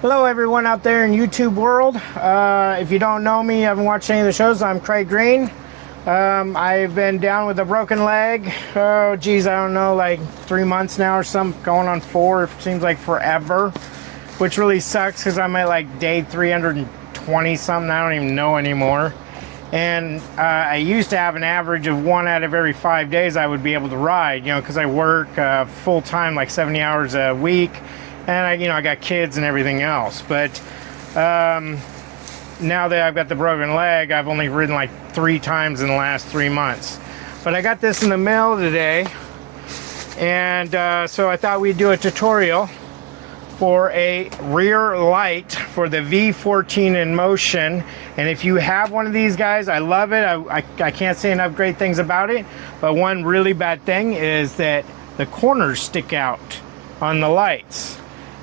Hello everyone out there in YouTube world. If you don't know me, haven't watched any of the shows, I'm Cray Green. I've been down with a broken leg. Oh geez, I don't know, like 3 months now or something, going on 4. It seems like forever, which really sucks because I'm at like day 320 something. I don't even know anymore. And I used to have an average of 1 out of every 5 days I would be able to ride, you know, because I work full time, like 70 hours a week. And I got kids and everything else. But now that I've got the broken leg, I've only ridden like 3 times in the last 3 months. But I got this in the mail today, and so I thought we'd do a tutorial for a rear light for the V14 Inmotion. And if you have one of these guys, I love it. I can't say enough great things about it. But one really bad thing is that the corners stick out on the lights.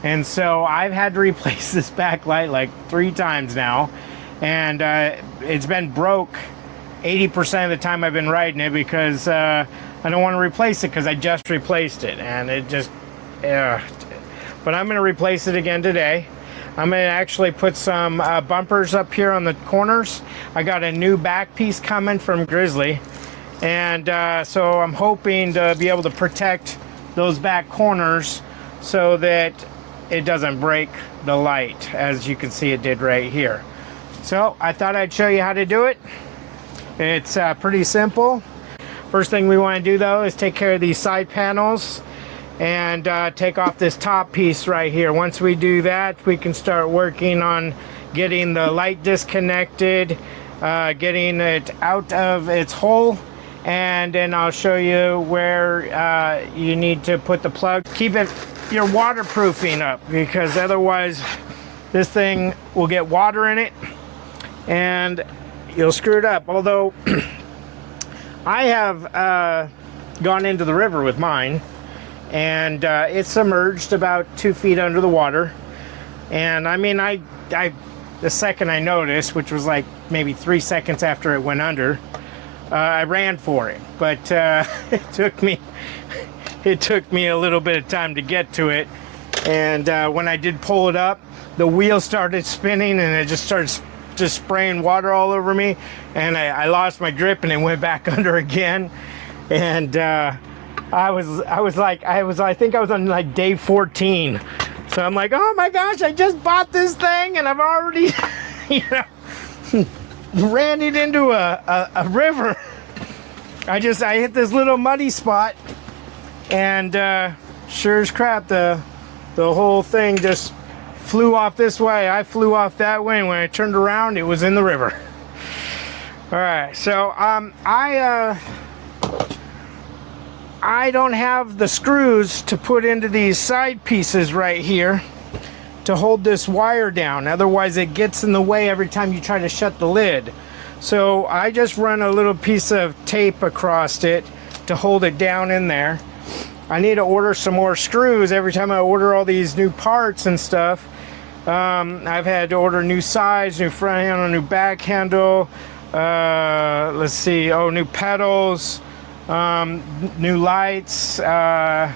And so I've had to replace this backlight like 3 times now, and it's been broke 80% of the time I've been riding it because I don't want to replace it because I just replaced it, and it just but I'm going to replace it again today. I'm going to actually put some bumpers up here on the corners. I got a new back piece coming from Grizzly, and so I'm hoping to be able to protect those back corners so that it doesn't break the light, as you can see it did right here. So I thought I'd show you how to do it. It's pretty simple. First thing we want to do though is take care of these side panels and take off this top piece right here. Once we do that, we can start working on getting the light disconnected, getting it out of its hole, and then I'll show you where you need to put the plug. Keep it your waterproofing up, because otherwise this thing will get water in it and you'll screw it up. Although I have gone into the river with mine, and it's submerged about 2 feet under the water. And I mean, I the second I noticed, which was like maybe 3 seconds after it went under, I ran for it. But it took me a little bit of time to get to it, and when I did pull it up, the wheel started spinning and it just started spraying water all over me, and I lost my grip and it went back under again. And I think I was on like day 14, so I'm like, oh my gosh, I just bought this thing and I've already ran it into a river. I hit this little muddy spot, and sure as crap, the whole thing just flew off this way. I flew off that way, and when I turned around, it was in the river. All right, so I don't have the screws to put into these side pieces right here to hold this wire down. Otherwise, it gets in the way every time you try to shut the lid. So I just run a little piece of tape across it to hold it down in there. I need to order some more screws. Every time I order all these new parts and stuff, I've had to order new sides, new front handle, new back handle, let's see, new pedals, new lights, and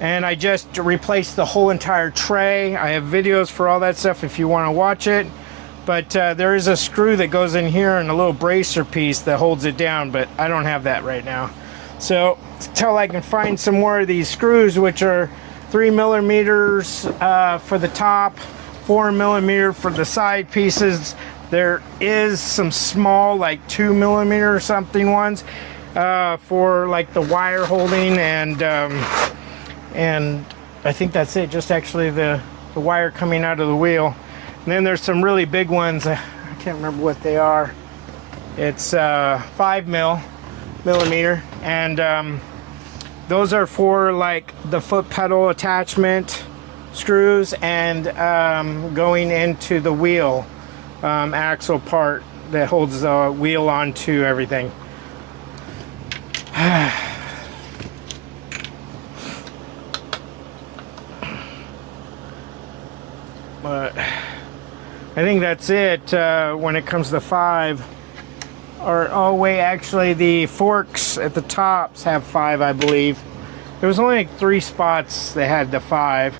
I just replaced the whole entire tray. I have videos for all that stuff if you want to watch it. But there is a screw that goes in here and a little bracer piece that holds it down, but I don't have that right now. So until I can find some more of these screws, which are 3 millimeters for the top, 4 millimeter for the side pieces. There is some small, like 2 millimeter or something ones for like the wire holding, and I think that's it. Just actually the wire coming out of the wheel. And then there's some really big ones. I can't remember what they are. It's 5 millimeter, and those are for like the foot pedal attachment screws and going into the wheel axle part that holds the wheel onto everything. But I think that's it when it comes to 5. Or, oh wait, actually the forks at the tops have 5, I believe. There was only like 3 spots that had the 5.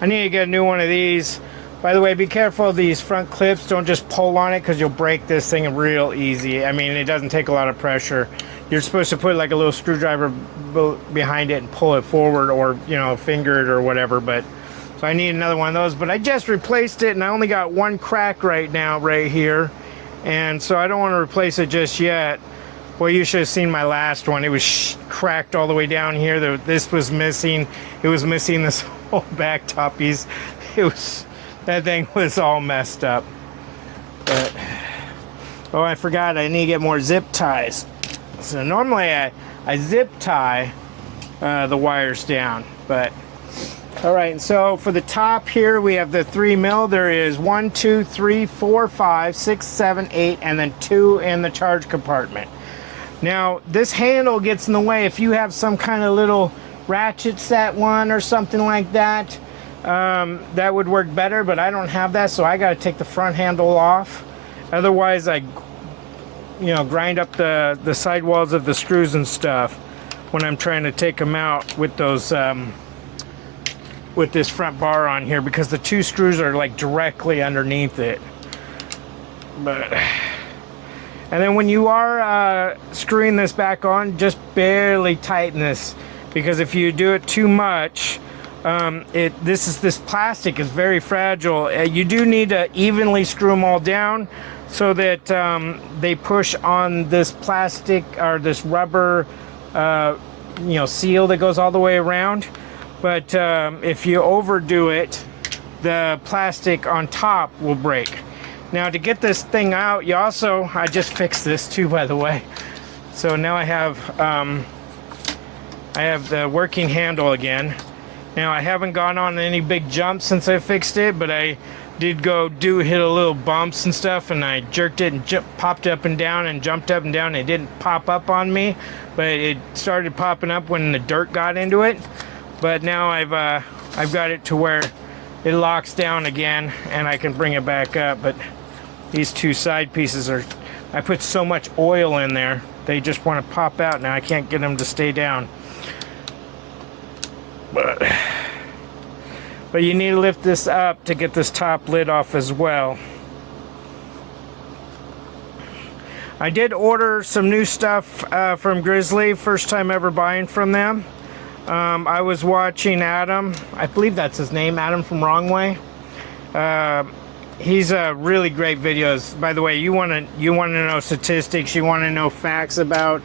I need to get a new one of these. By the way, be careful of these front clips. Don't just pull on it because you'll break this thing real easy. I mean, it doesn't take a lot of pressure. You're supposed to put like a little screwdriver behind it and pull it forward, or, you know, finger it or whatever. But so I need another one of those. But I just replaced it, and I only got one crack right now, right here. And so I don't want to replace it just yet. Well, you should have seen my last one. It was cracked all the way down here. This was missing. It was missing this whole back top piece. That thing was all messed up. But, oh, I forgot. I need to get more zip ties. So normally I zip tie the wires down. But all right. And so for the top here, we have the 3 mil. There is 1, 2, 3, 4, 5, 6, 7, 8, and then 2 in the charge compartment. Now this handle gets in the way. If you have some kind of little ratchet set one or something like that, that would work better, but I don't have that, so I got to take the front handle off. Otherwise I, you know, grind up the sidewalls of the screws and stuff when I'm trying to take them out with those with this front bar on here, because the 2 screws are like directly underneath it. But and then when you are screwing this back on, just barely tighten this, because if you do it too much, this plastic is very fragile. You do need to evenly screw them all down so that they push on this plastic or this rubber, you know, seal that goes all the way around. But if you overdo it, the plastic on top will break. Now to get this thing out, I just fixed this too, by the way. So now I have the working handle again. Now I haven't gone on any big jumps since I fixed it, but I did hit a little bumps and stuff, and I jerked it and popped up and down and jumped up and down. It didn't pop up on me, but it started popping up when the dirt got into it. But now I've got it to where it locks down again and I can bring it back up. But these 2 side pieces I put so much oil in there, they just want to pop out. Now I can't get them to stay down. But you need to lift this up to get this top lid off as well. I did order some new stuff from Grizzly, first time ever buying from them. I was watching Adam, I believe that's his name, Adam from Wrong Way. He's really great videos. By the way, you want to know statistics, you want to know facts about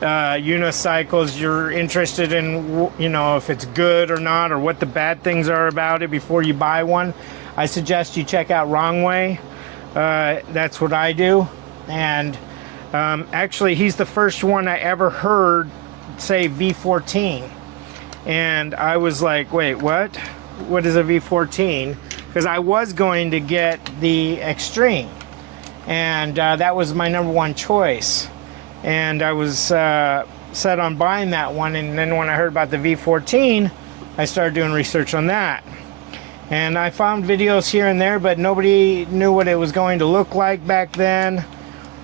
unicycles, you're interested in, you know, if it's good or not, or what the bad things are about it before you buy one, I suggest you check out Wrong Way. That's what I do. And actually he's the first one I ever heard say V14, and I was like, wait, what is a V14? Because I was going to get the Extreme, and that was my #1 choice, and I was set on buying that one. And then when I heard about the V14, I started doing research on that, and I found videos here and there, but nobody knew what it was going to look like back then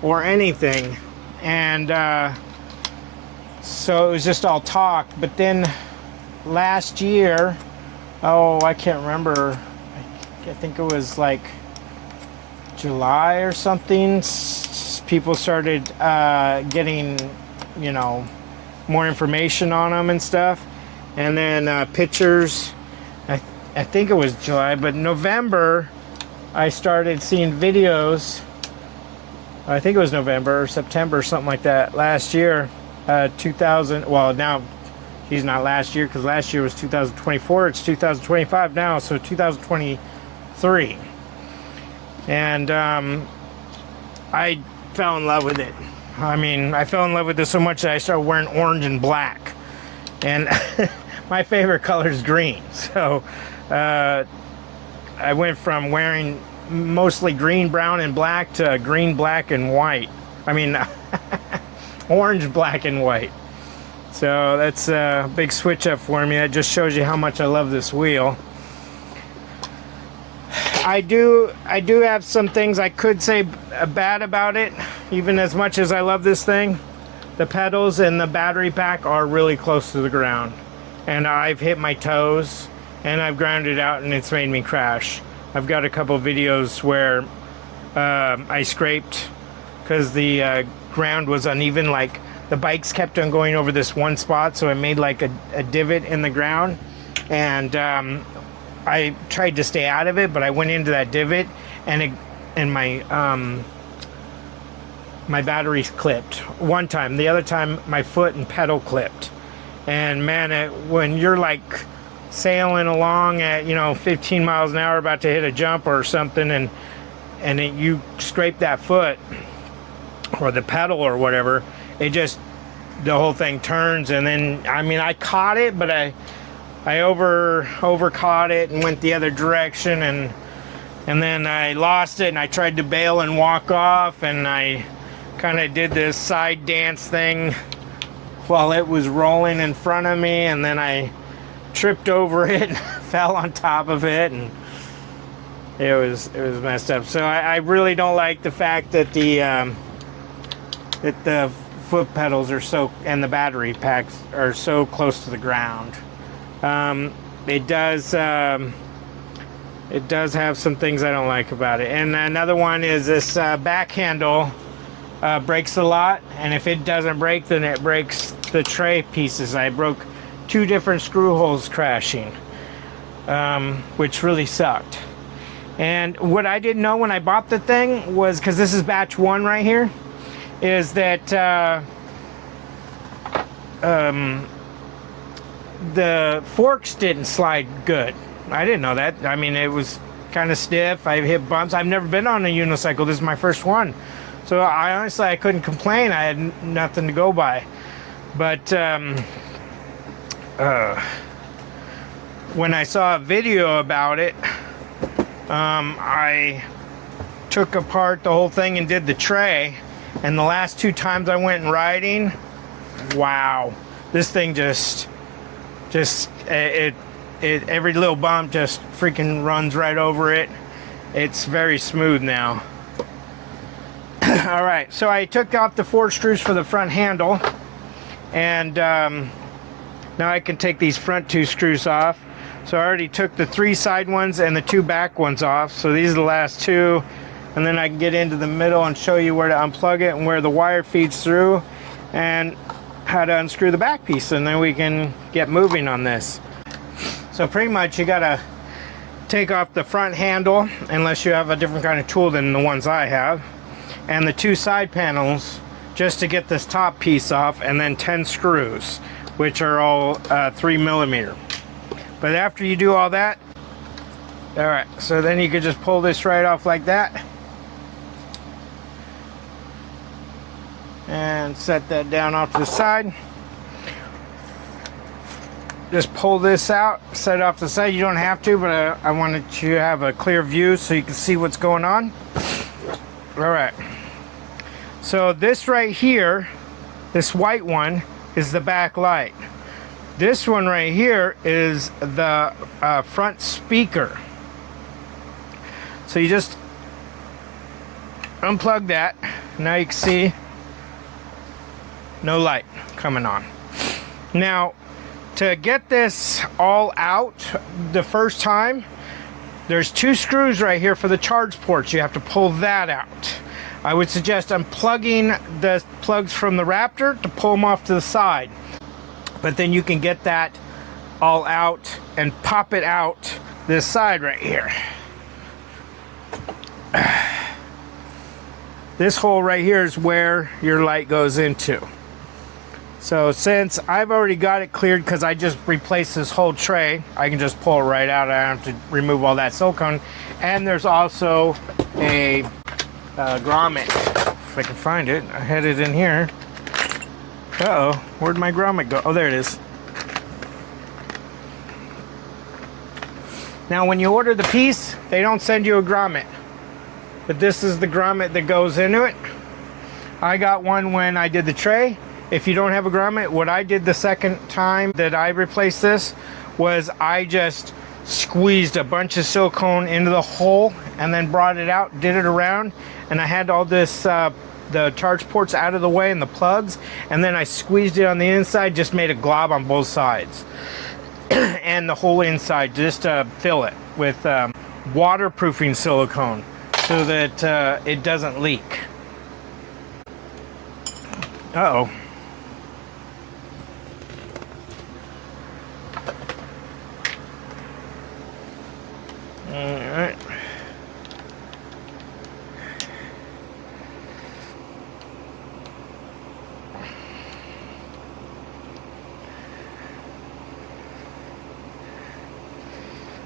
or anything. And so it was just all talk. But then last year, I can't remember, I think it was like July or something, people started getting, you know, more information on them and stuff, and then pictures. I think it was July, but November I started seeing videos. I think it was November or September or something like that last year, 2000. Well, now he's not last year, because last year was 2024. It's 2025 now, so 2023. And I fell in love with it. I mean, I fell in love with it so much that I started wearing orange and black. And my favorite color is green. So I went from wearing mostly green, brown, and black to green, black, and white. I mean, orange, black, and white. So that's a big switch up for me. That just shows you how much I love this wheel. I do have some things I could say bad about it, even as much as I love this thing. The pedals and the battery pack are really close to the ground, and I've hit my toes and I've grounded out and it's made me crash. I've got a couple videos where I scraped because the ground was uneven. Like the bikes kept on going over this one spot, so it made like a divot in the ground, and I tried to stay out of it, but I went into that divot, and my my batteries clipped one time. The other time my foot and pedal clipped. And man, when you're like sailing along at 15 miles an hour about to hit a jump or something, and you scrape that foot or the pedal or whatever, it just, the whole thing turns. And then I mean, I caught it, but I over caught it and went the other direction, and then I lost it, and I tried to bail and walk off, and I kind of did this side dance thing while it was rolling in front of me, and then I tripped over it and fell on top of it, and it was messed up. So I really don't like the fact that the foot pedals are so, and the battery packs are so close to the ground. It does have some things I don't like about it. And another one is this back handle breaks a lot, and if it doesn't break, then it breaks the tray pieces. I broke 2 different screw holes crashing, which really sucked. And what I didn't know when I bought the thing was, because this is batch 1 right here, is that the forks didn't slide good. I didn't know that. I mean, it was kind of stiff. I hit bumps. I've never been on a unicycle. This is my first one. So I honestly couldn't complain. I had nothing to go by. But when I saw a video about it, I took apart the whole thing and did the tray. And the last 2 times I went and riding, wow, this thing just every little bump just freaking runs right over it. It's very smooth now. All right, so I took off the 4 screws for the front handle, and now I can take these front 2 screws off. So I already took the 3 side ones and the 2 back ones off, so these are the last 2, and then I can get into the middle and show you where to unplug it and where the wire feeds through and how to unscrew the back piece, and then we can get moving on this. So pretty much you gotta take off the front handle, unless you have a different kind of tool than the ones I have, and the 2 side panels just to get this top piece off, and then 10 screws, which are all 3mm. But after you do all that, all right, so then you can just pull this right off like that and set that down off to the side. Just pull this out, set it off to the side. You don't have to, but I wanted you to have a clear view so you can see what's going on. All right, so this right here, this white one, is the back light. This one right here is the front speaker. So you just unplug that. Now you can see no light coming on. Now, to get this all out the first time, there's 2 screws right here for the charge ports. You have to pull that out. I would suggest unplugging the plugs from the Raptor to pull them off to the side. But then you can get that all out and pop it out this side right here. This hole right here is where your light goes into. So since I've already got it cleared because I just replaced this whole tray, I can just pull it right out. I don't have to remove all that silicone. And there's also a grommet. If I can find it, I had it in here. Uh-oh, where'd my grommet go? Oh, there it is. Now, when you order the piece, they don't send you a grommet. But this is the grommet that goes into it. I got one when I did the tray. If you don't have a grommet, what I did the second time that I replaced this was I just squeezed a bunch of silicone into the hole and then brought it out, did it around, and I had all this the charge ports out of the way and the plugs, and then I squeezed it on the inside, just made a glob on both sides and the whole inside just to fill it with waterproofing silicone so that it doesn't leak. Uh-oh. All right.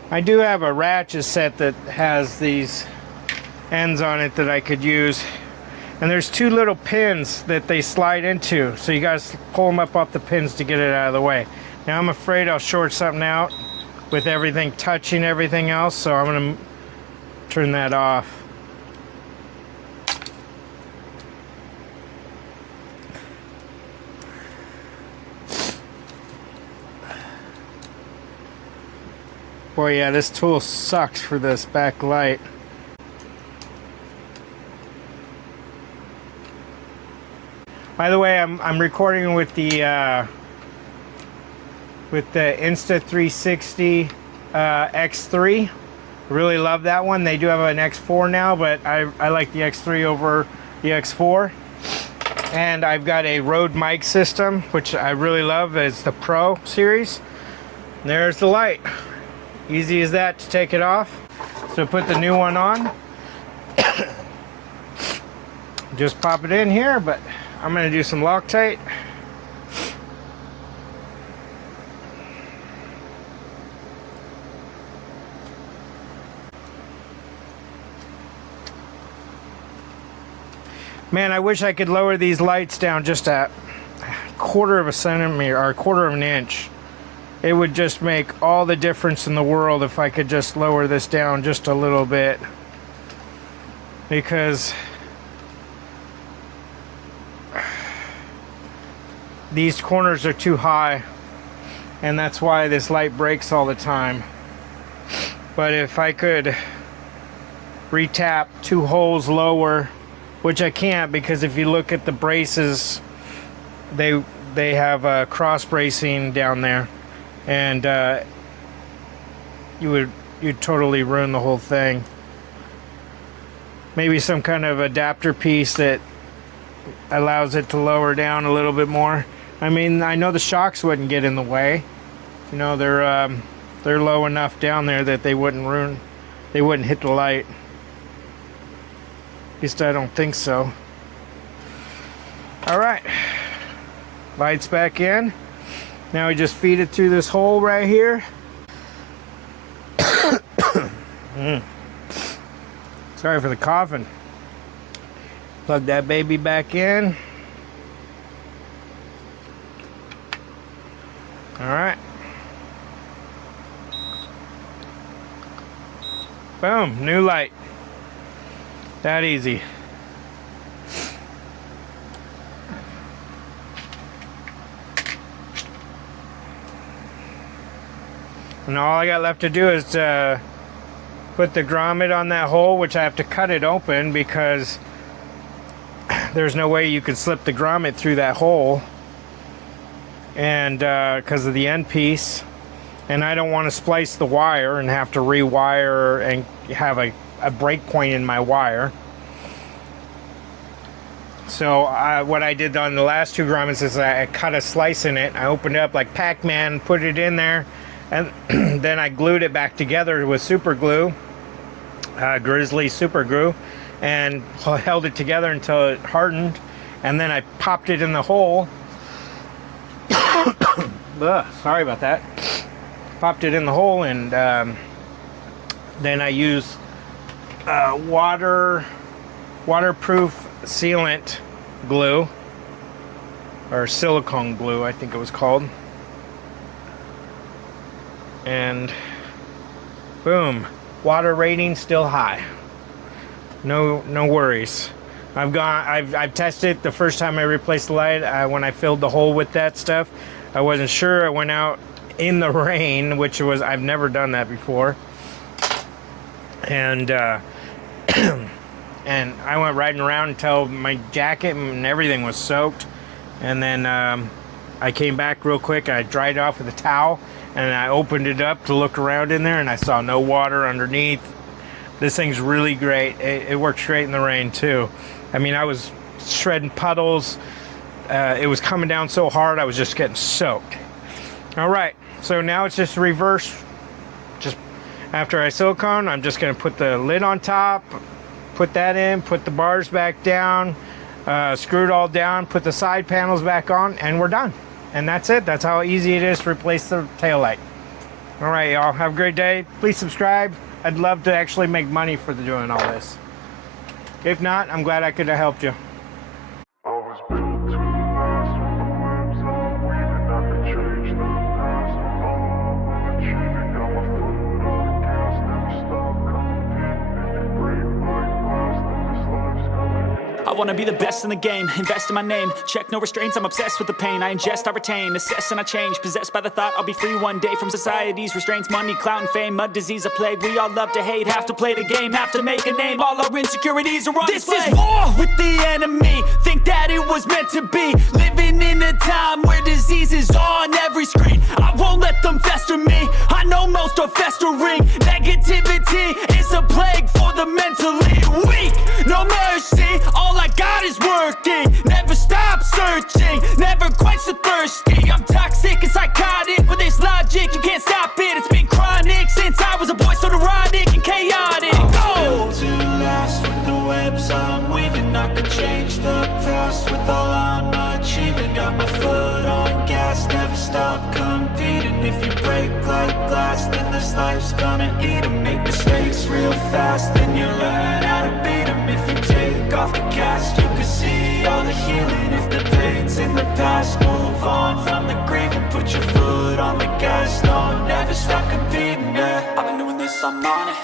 I do have a ratchet set that has these ends on it that I could use. And there's two little pins that they slide into. So you guys pull them up off the pins to get it out of the way. Now I'm afraid I'll short something out with everything touching everything else. So I'm going to turn that off. Boy, yeah, this tool sucks for this backlight. By the way, I'm recording with the Insta360 X3. I really love that one. They do have an X4 now, but I like the X3 over the X4. And I've got a Rode mic system, which I really love. It's the Pro series. There's the light. Easy as that to take it off. So put the new one on. Just pop it in here, but I'm going to do some Loctite. Man, I wish I could lower these lights down just a quarter of a centimeter or a quarter of an inch. It would just make all the difference in the world if I could just lower this down just a little bit. Because these corners are too high, and that's why this light breaks all the time. But if I could retap two holes lower, which I can't, because if you look at the braces, they have cross bracing down there, and you'd totally ruin the whole thing. Maybe some kind of adapter piece that allows it to lower down a little bit more. I mean, I know the shocks wouldn't get in the way. You know, they're low enough down there that they wouldn't hit the light. At least I don't think so. All right, lights back in. Now we just feed it through this hole right here. Sorry for the coughing. Plug that baby back in. All right. Boom, new light. That easy. And all I got left to do is put the grommet on that hole, which I have to cut it open because there's no way you could slip the grommet through that hole, and because of the end piece, and I don't want to splice the wire and have to rewire and have a break point in my wire. So what I did on the last two grommets is I cut a slice in it. I opened it up like Pac-Man, put it in there, and then I glued it back together with super glue, Grizzly super glue, and held it together until it hardened, and then I popped it in the hole. Ugh, sorry about that. Popped it in the hole, and then I used waterproof sealant glue, or silicone glue, I think it was called. And boom, water rating still high. No worries. I've tested it the first time I replaced the light. When I filled the hole with that stuff, I wasn't sure. I went out in the rain, which was, I've never done that before. And and I went riding around until my jacket and everything was soaked. And then I came back real quick. I dried it off with a towel, and I opened it up to look around in there, and I saw no water underneath. This thing's really great. It works great in the rain too. I mean, I was shredding puddles. It was coming down so hard, I was just getting soaked. All right, so now it's just reverse. Just after I silicone, I'm just gonna put the lid on top, put that in, put the bars back down, screw it all down, put the side panels back on, and we're done. And that's it. That's how easy it is to replace the taillight. All right, y'all, have a great day. Please subscribe. I'd love to actually make money for doing all this. If not, I'm glad I could have helped you. I wanna be the best in the game, invest in my name. Check no restraints, I'm obsessed with the pain. I ingest, I retain, assess and I change. Possessed by the thought I'll be free one day from society's restraints. Money, clout and fame, mud, disease, a plague. We all love to hate, have to play the game, have to make a name. All our insecurities are on display. This is war with the enemy, think that it was meant to be. Living in a time where disease is on every screen. I won't let them fester me, I know most are festering. Negativity is a plague for the mentally weak. No mercy, all I got is working. Never stop searching, never quite so thirsty. I'm toxic and psychotic, with this logic, you can't stop it. It's been chronic since I was a boy, so neurotic and chaotic. Built to last with the webs I'm weaving. I could change the past with all I'm achieving. Got my foot on gas, never stop competing. If you break like glass, then this life's gonna eat 'em. Make mistakes real fast, then you learn how to beat 'em. If you take off the cast, you can see all the healing. If the pain's in the past, move on from the grave and put your foot on the gas. No, never stop competing, yeah. I've been doing this, I'm on it.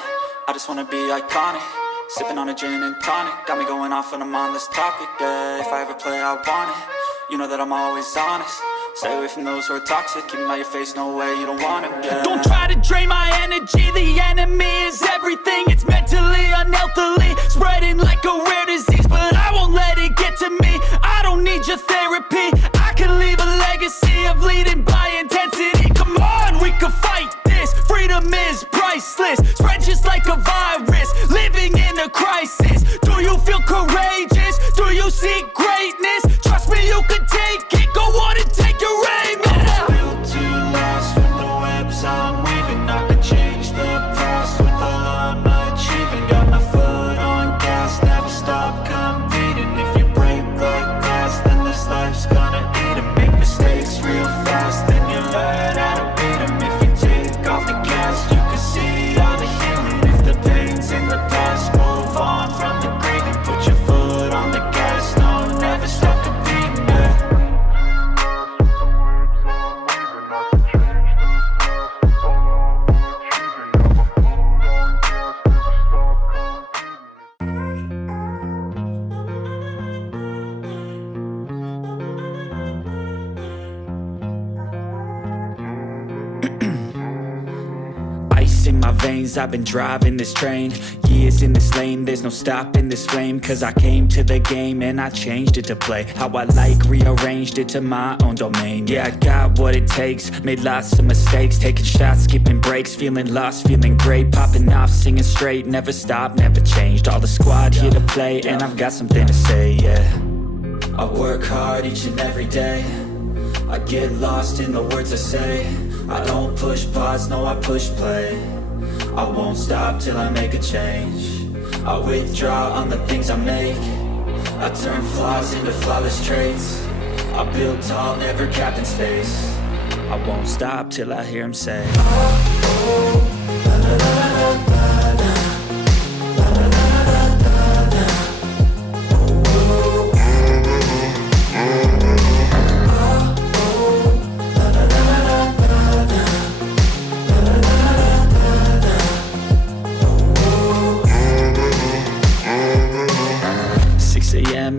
I just wanna be iconic. Sipping on a gin and tonic, got me going off when I'm on this topic, yeah. If I ever play, I want it. You know that I'm always honest. Stay away from those who are toxic. Keep them out your face, no way, you don't want it, yeah. Don't try to drain my energy. The enemy is everything. It's mentally, unhealthily, spreading like a rare disease. But I won't let it get to me. I don't need your therapy. I can leave a legacy of leading by intensity. Come on, we can fight this. Freedom is priceless. Spread just like a virus. Living in a crisis. Do you feel courageous? Do you seek greatness? Trust me, you can take it. Go on and take your aim. I was built to last with the webs I'm weaving. I could change the past with all I'm achieving. Got my foot on gas, never stop competing. If you break like glass, then this life's gonna eat 'em. Make mistakes real fast, then you learn how to beat 'em. If you take off the gas, you can see all the healing. If the pain's in the past, move on from the grave and put your foot on the gas. No, never stop competing, yeah. In my veins, I've been driving this train. Years in this lane, there's no stopping this flame. Cause I came to the game and I changed it to play how I like, rearranged it to my own domain. Yeah, I got what it takes, made lots of mistakes. Taking shots, skipping breaks, feeling lost, feeling great. Popping off, singing straight, never stopped, never changed. All the squad here to play and I've got something to say, yeah. I work hard each and every day. I get lost in the words I say. I don't push pause, no I push play. I won't stop till I make a change. I withdraw on the things I make. I turn flaws into flawless traits. I build tall, never capped in space. I won't stop till I hear him say, oh, oh, la, la, la, la, la, la.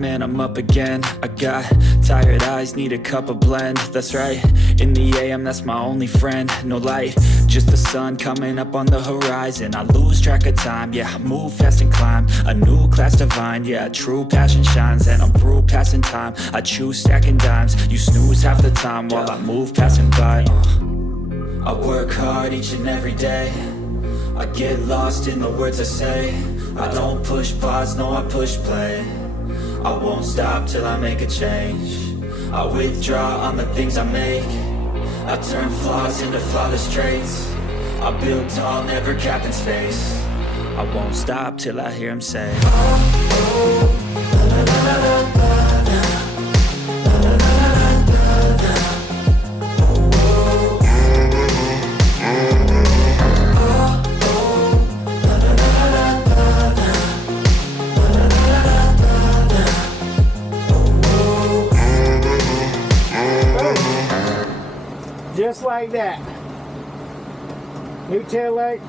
And I'm up again. I got tired eyes, need a cup of blend. That's right, in the AM, that's my only friend. No light, just the sun coming up on the horizon. I lose track of time, yeah, I move fast and climb a new class divine, yeah, true passion shines. And I'm through passing time, I choose stacking dimes. You snooze half the time while I move passing by. I work hard each and every day. I get lost in the words I say. I don't push pause, no I push play. I won't stop till I make a change. I withdraw on the things I make. I turn flaws into flawless traits. I build tall, never capped in space. I won't stop till I hear him say, just like that. New tail light.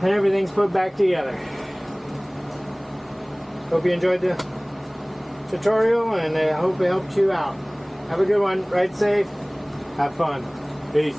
And everything's put back together. Hope you enjoyed the tutorial, and I hope it helped you out. Have a good one. Ride safe. Have fun. Peace.